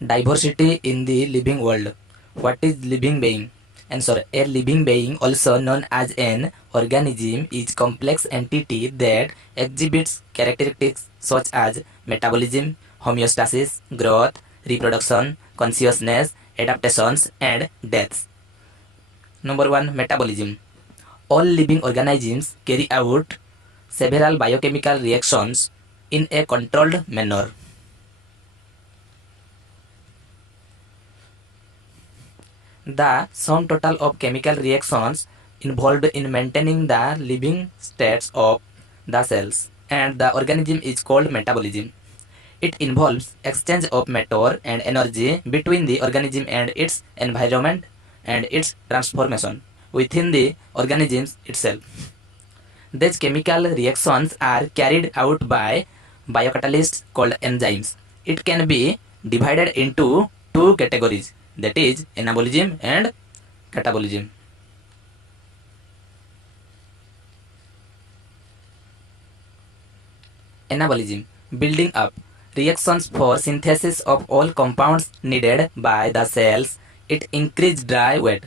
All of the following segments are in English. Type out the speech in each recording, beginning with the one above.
Diversity in the living world. What is living being? Answer. A living being, also known as an organism, is complex entity that exhibits characteristics such as metabolism, homeostasis, growth, reproduction, consciousness, adaptations, and deaths. Number 1. Metabolism. All living organisms carry out several biochemical reactions in a controlled manner. The sum total of chemical reactions involved in maintaining the living states of the cells and the organism is called metabolism. It involves exchange of matter and energy between the organism and its environment and its transformation within the organism itself. These chemical reactions are carried out by biocatalysts called enzymes. It can be divided into two categories, that is anabolism and catabolism. Anabolism, building up reactions for synthesis of all compounds needed by the cells. It increases dry weight.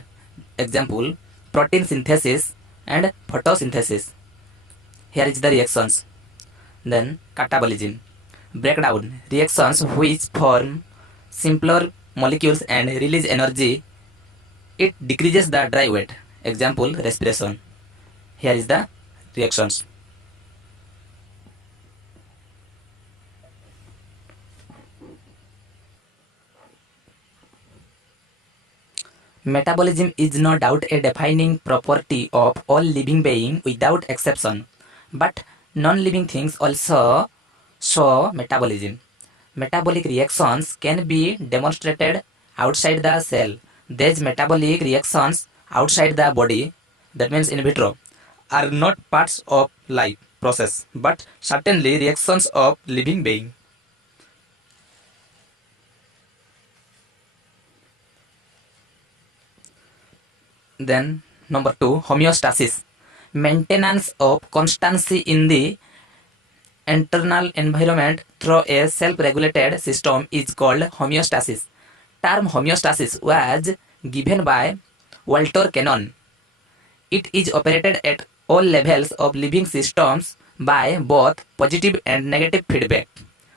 Example, protein synthesis and photosynthesis. Here is the reactions. Then catabolism, breakdown reactions which form simpler molecules and release energy. It decreases the dry weight. Example, respiration. Here is the reactions. Metabolism is no doubt a defining property of all living beings without exception, but non-living things also show metabolism. Metabolic reactions can be demonstrated outside the cell. These metabolic reactions outside the body, that means in vitro, are not parts of life process, but certainly reactions of living being. Then number 2, homeostasis. Maintenance of constancy in the internal environment through a self-regulated system is called homeostasis. Term homeostasis was given by Walter Cannon. It is operated at all levels of living systems by both positive and negative feedback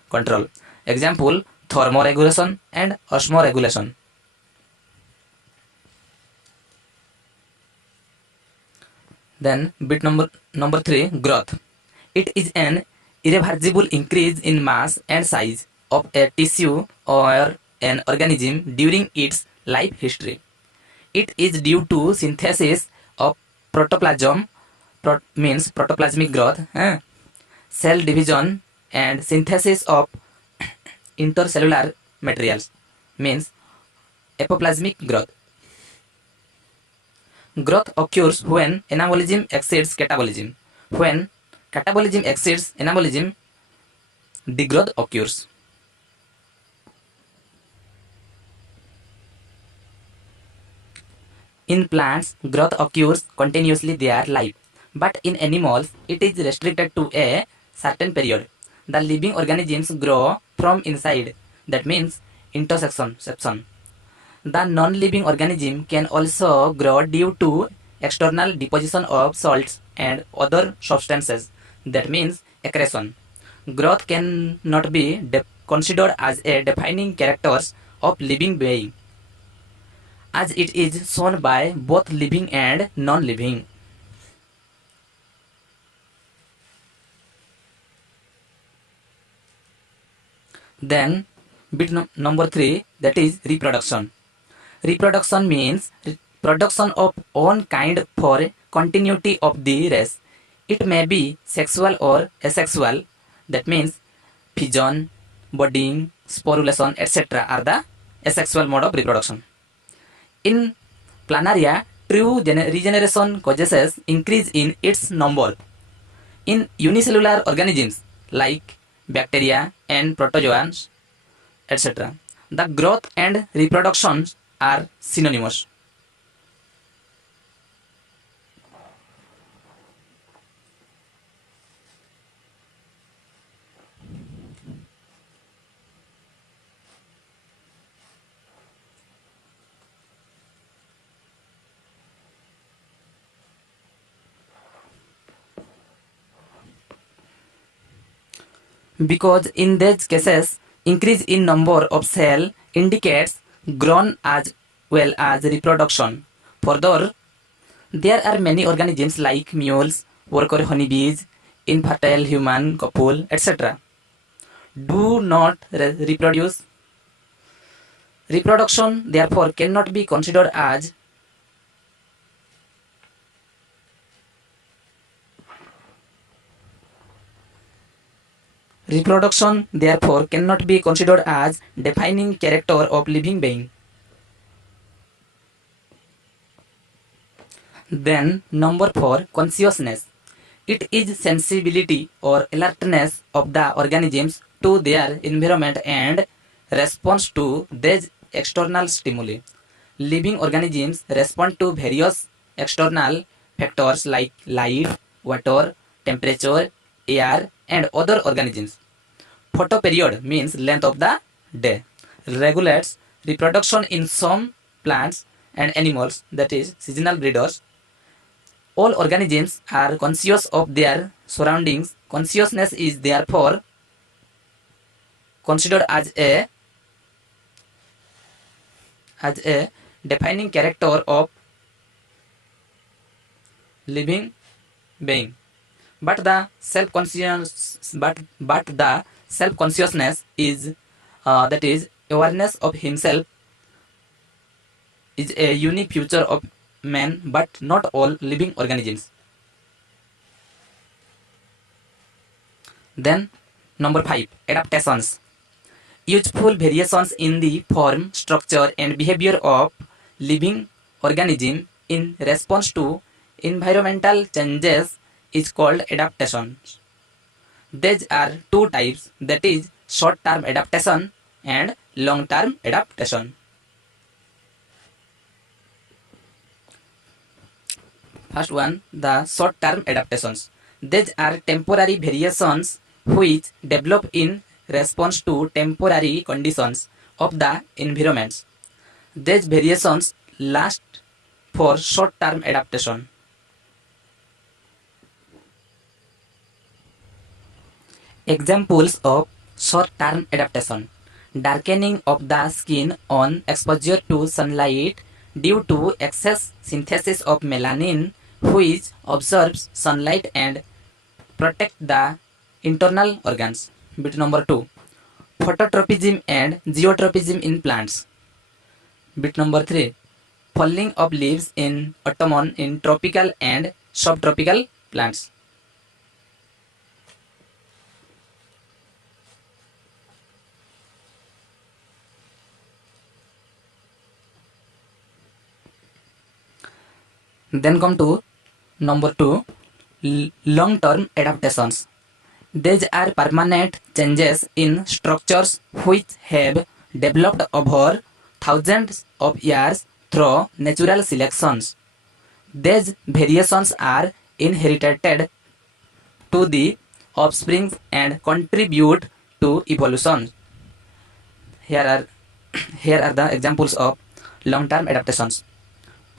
control. Example, thermoregulation and osmoregulation. Then bit number 3, growth. It is an irreversible increase in mass and size of a tissue or an organism during its life history. It is due to synthesis of protoplasm, means protoplasmic growth, cell division, and synthesis of intercellular materials, means apoplasmic growth. Growth occurs when anabolism exceeds catabolism. When catabolism exceeds anabolism, degrowth occurs. In plants, growth occurs continuously their life, but in animals, it is restricted to a certain period. The living organisms grow from inside, that means intussusception. The non-living organism can also grow due to external deposition of salts and other substances, that means accretion. Growth cannot be considered as a defining character of living being, as it is shown by both living and non-living. Then bit number 3, that is reproduction. Reproduction means production of own kind for continuity of the race. It may be sexual or asexual, that means fission, budding, sporulation, etc. are the asexual mode of reproduction. In planaria, true regeneration causes increase in its number. In unicellular organisms like bacteria and protozoans, etc., the growth and reproduction are synonymous. because in these cases, increase in number of cell indicates growth as well as reproduction. Further, there are many organisms like mules, worker honeybees, infertile human couple, etc. do not reproduce. Reproduction therefore cannot be considered as defining character of living being. Then number 4, consciousness. It is sensibility or alertness of the organisms to their environment and response to these external stimuli. Living organisms respond to various external factors like light, water, temperature, air, and other organisms. Photoperiod means length of the day. Regulates reproduction in some plants and animals, that is seasonal breeders. All organisms are conscious of their surroundings. Consciousness is therefore considered as a defining character of living being. But the self-consciousness is that is awareness of himself is a unique feature of man, but not all living organisms. Then number 5, adaptations. Useful variations in the form, structure, and behavior of living organism in response to environmental changes is called adaptations. These are two types, that is short-term adaptation and long-term adaptation. First one, the short-term adaptations. These are temporary variations which develop in response to temporary conditions of the environments. These variations last for short-term adaptation. Examples of short-term adaptation: darkening of the skin on exposure to sunlight due to excess synthesis of melanin, which absorbs sunlight and protect the internal organs. Bit number 2, phototropism and geotropism in plants. Bit number 3, falling of leaves in autumn in tropical and subtropical plants. Then come to number 2, long-term adaptations. These are permanent changes in structures which have developed over thousands of years through natural selections. These variations are inherited to the offspring and contribute to evolution. Here are the examples of long-term adaptations.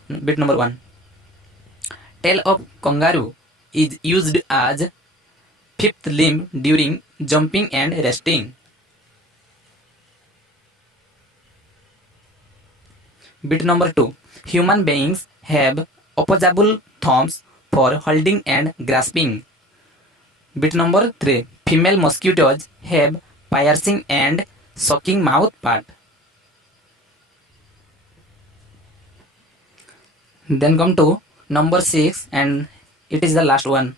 Bit number 1. Tail of kangaroo is used as fifth limb during jumping and resting. Bit number 2. Human beings have opposable thumbs for holding and grasping. Bit number 3. Female mosquitoes have piercing and sucking mouth part. Then come to number 6, and it is the last one,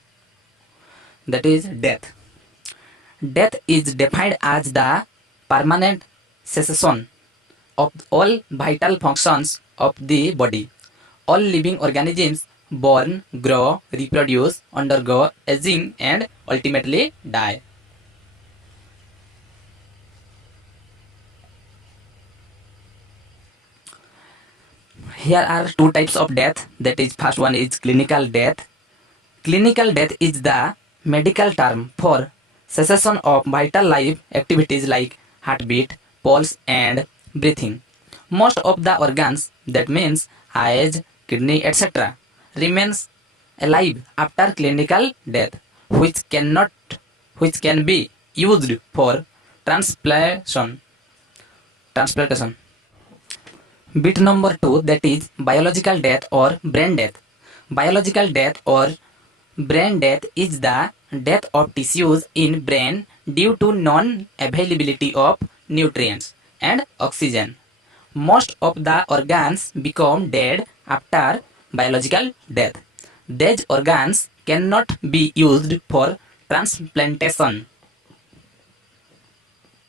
that is death. Death is defined as the permanent cessation of all vital functions of the body. All living organisms born, grow, reproduce, undergo aging, and ultimately die. Here are two types of death, that is first one is clinical death. Clinical death is the medical term for cessation of vital life activities like heartbeat, pulse, and breathing. Most of the organs, that means eyes, kidney, etc., remains alive after clinical death, which can be used for transplantation. Bit number 2, that is biological death or brain death. Biological death or brain death is the death of tissues in brain due to non-availability of nutrients and oxygen. Most of the organs become dead after biological death. These organs cannot be used for transplantation.